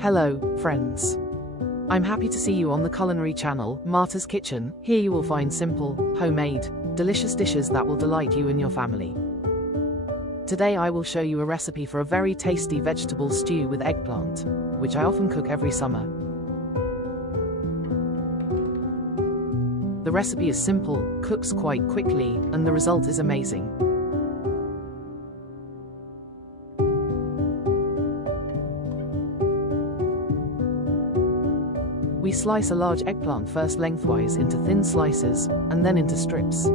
Hello, friends. I'm happy to see you on the culinary channel, Marta's Kitchen. Here you will find simple, homemade, delicious dishes that will delight you and your family. Today I will show you a recipe for a very tasty vegetable stew with eggplant, which I often cook every summer. The recipe is simple, cooks quite quickly, and the result is amazing. We slice a large eggplant first lengthwise into thin slices, and then into strips.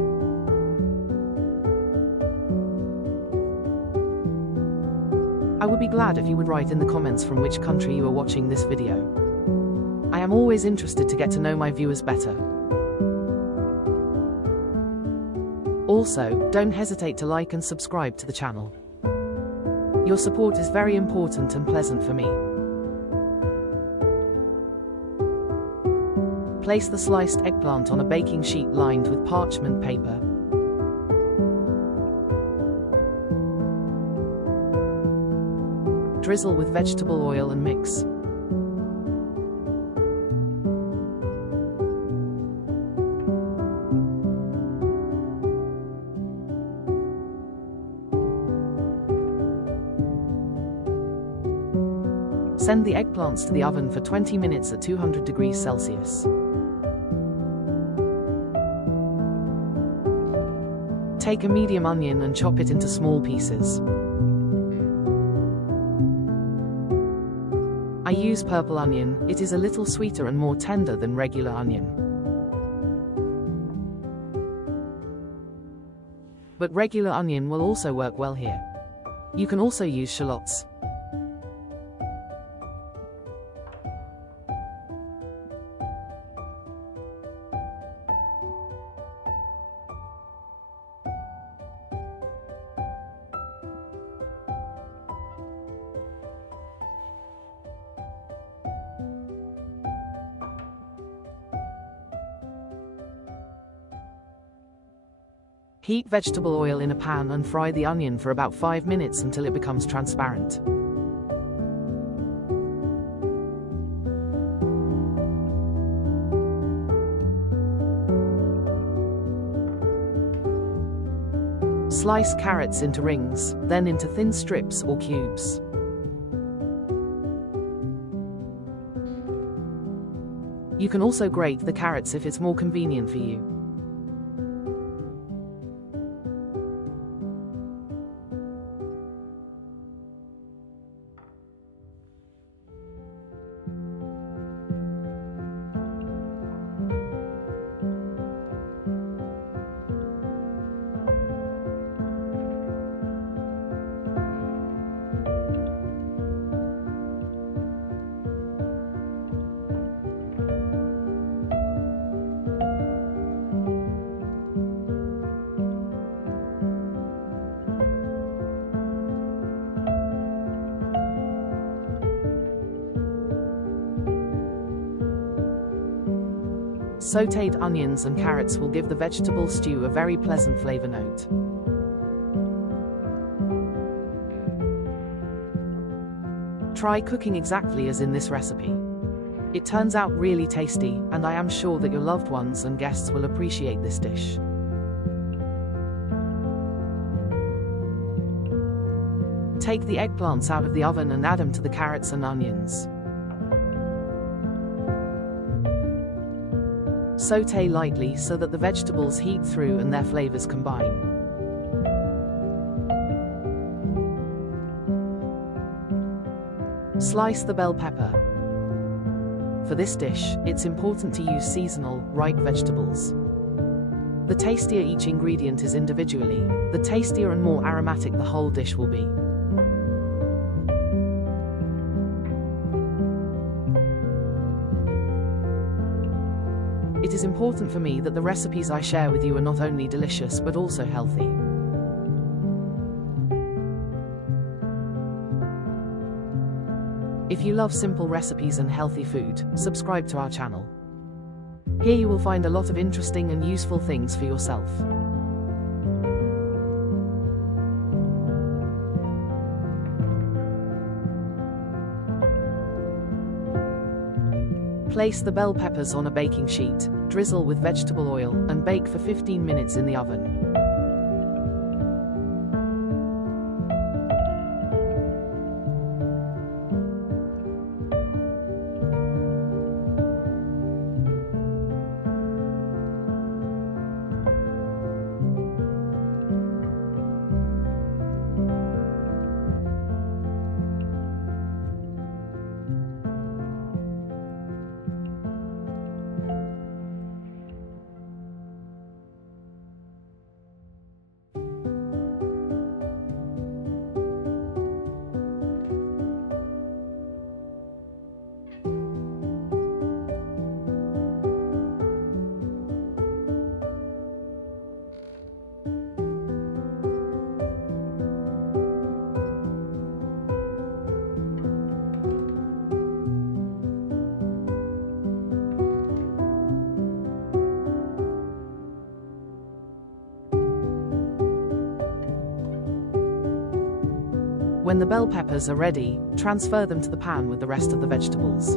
I would be glad if you would write in the comments from which country you are watching this video. I am always interested to get to know my viewers better. Also, don't hesitate to like and subscribe to the channel. Your support is very important and pleasant for me. Place the sliced eggplant on a baking sheet lined with parchment paper. Drizzle with vegetable oil and mix. Send the eggplants to the oven for 20 minutes at 200 degrees Celsius. Take a medium onion and chop it into small pieces. I use purple onion. It is a little sweeter and more tender than regular onion. But regular onion will also work well here. You can also use shallots. Heat vegetable oil in a pan and fry the onion for about 5 minutes until it becomes transparent. Slice carrots into rings, then into thin strips or cubes. You can also grate the carrots if it's more convenient for you. Sautéed onions and carrots will give the vegetable stew a very pleasant flavor note. Try cooking exactly as in this recipe. It turns out really tasty, and I am sure that your loved ones and guests will appreciate this dish. Take the eggplants out of the oven and add them to the carrots and onions. Sauté lightly so that the vegetables heat through and their flavors combine. Slice the bell pepper. For this dish, it's important to use seasonal, ripe vegetables. The tastier each ingredient is individually, the tastier and more aromatic the whole dish will be. It is important for me that the recipes I share with you are not only delicious but also healthy. If you love simple recipes and healthy food, subscribe to our channel. Here you will find a lot of interesting and useful things for yourself. Place the bell peppers on a baking sheet, drizzle with vegetable oil, and bake for 15 minutes in the oven. When the bell peppers are ready, transfer them to the pan with the rest of the vegetables.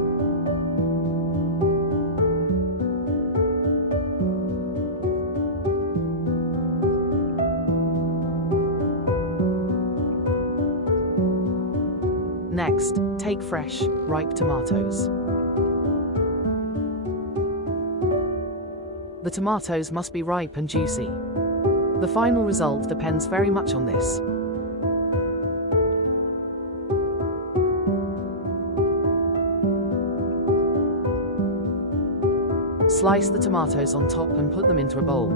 Next, take fresh, ripe tomatoes. The tomatoes must be ripe and juicy. The final result depends very much on this. Slice the tomatoes on top and put them into a bowl.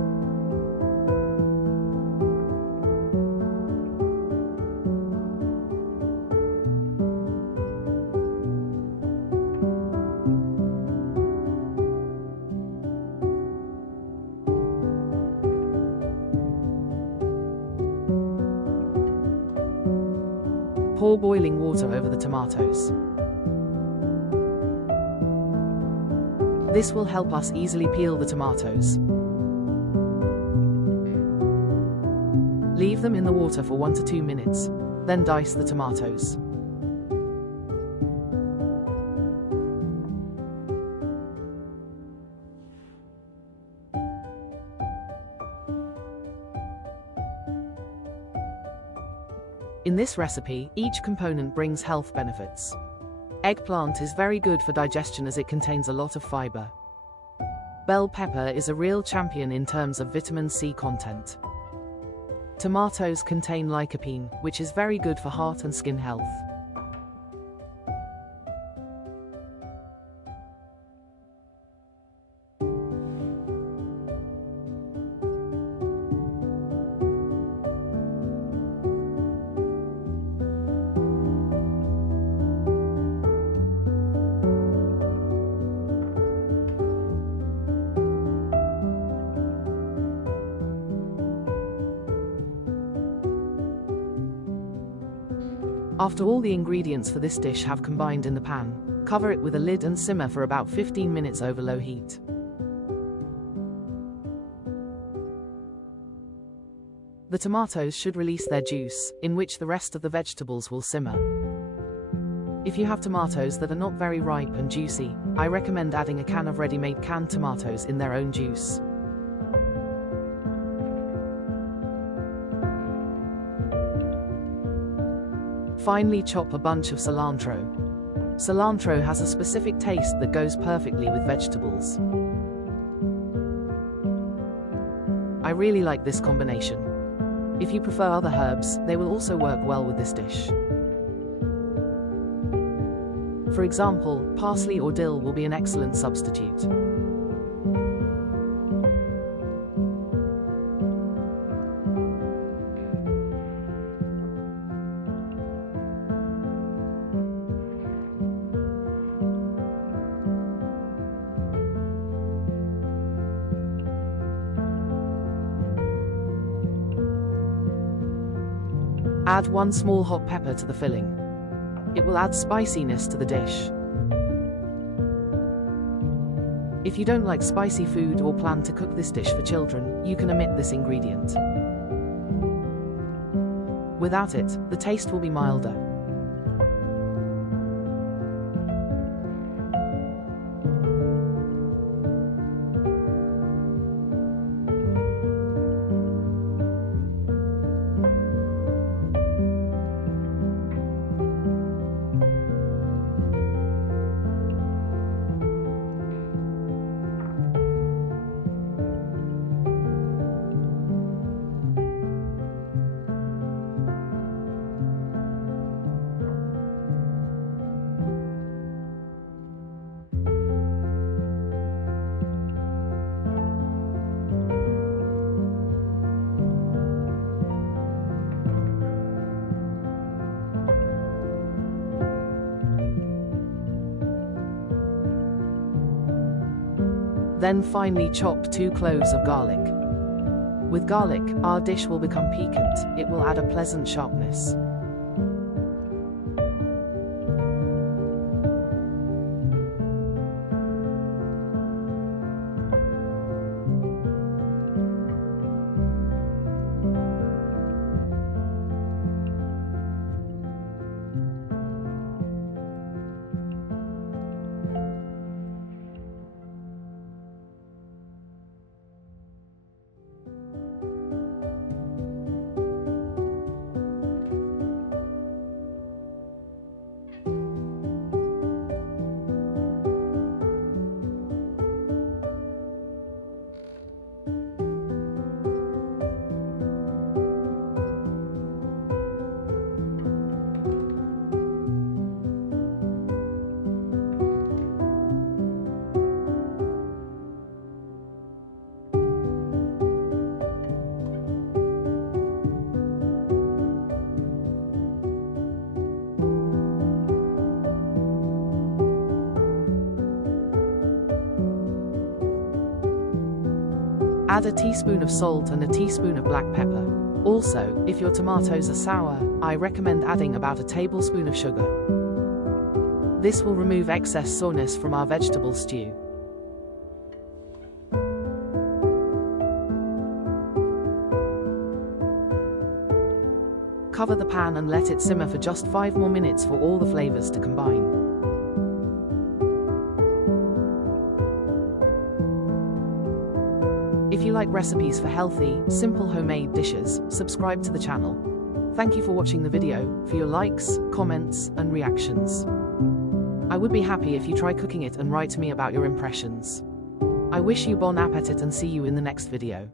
Pour boiling water over the tomatoes. This will help us easily peel the tomatoes. Leave them in the water for 1 to 2 minutes, then dice the tomatoes. In this recipe, each component brings health benefits. Eggplant is very good for digestion as it contains a lot of fiber. Bell pepper is a real champion in terms of vitamin C content. Tomatoes contain lycopene, which is very good for heart and skin health. After all the ingredients for this dish have combined in the pan, cover it with a lid and simmer for about 15 minutes over low heat. The tomatoes should release their juice, in which the rest of the vegetables will simmer. If you have tomatoes that are not very ripe and juicy, I recommend adding a can of ready-made canned tomatoes in their own juice. Finely chop a bunch of cilantro. Cilantro has a specific taste that goes perfectly with vegetables. I really like this combination. If you prefer other herbs, they will also work well with this dish. For example, parsley or dill will be an excellent substitute. Add 1 small hot pepper to the filling. It will add spiciness to the dish. If you don't like spicy food or plan to cook this dish for children, you can omit this ingredient. Without it, the taste will be milder. Then finely chop 2 cloves of garlic. With garlic, our dish will become piquant. It will add a pleasant sharpness. Add a teaspoon of salt and a teaspoon of black pepper. Also, if your tomatoes are sour, I recommend adding about a tablespoon of sugar. This will remove excess sourness from our vegetable stew. Cover the pan and let it simmer for just 5 more minutes for all the flavors to combine. If you like recipes for healthy, simple homemade dishes, subscribe to the channel. Thank you for watching the video, for your likes, comments, and reactions. I would be happy if you try cooking it and write to me about your impressions. I wish you bon appetit and see you in the next video.